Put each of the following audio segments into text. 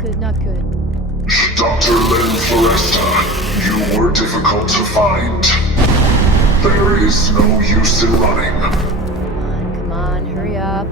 good, not good. Dr. Lynn Floresta, you were difficult to find. There is no use in running. Come on, hurry up.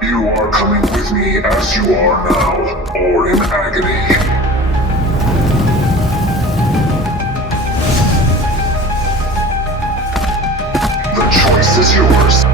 You are coming with me as you are now, or in agony. The choice is yours.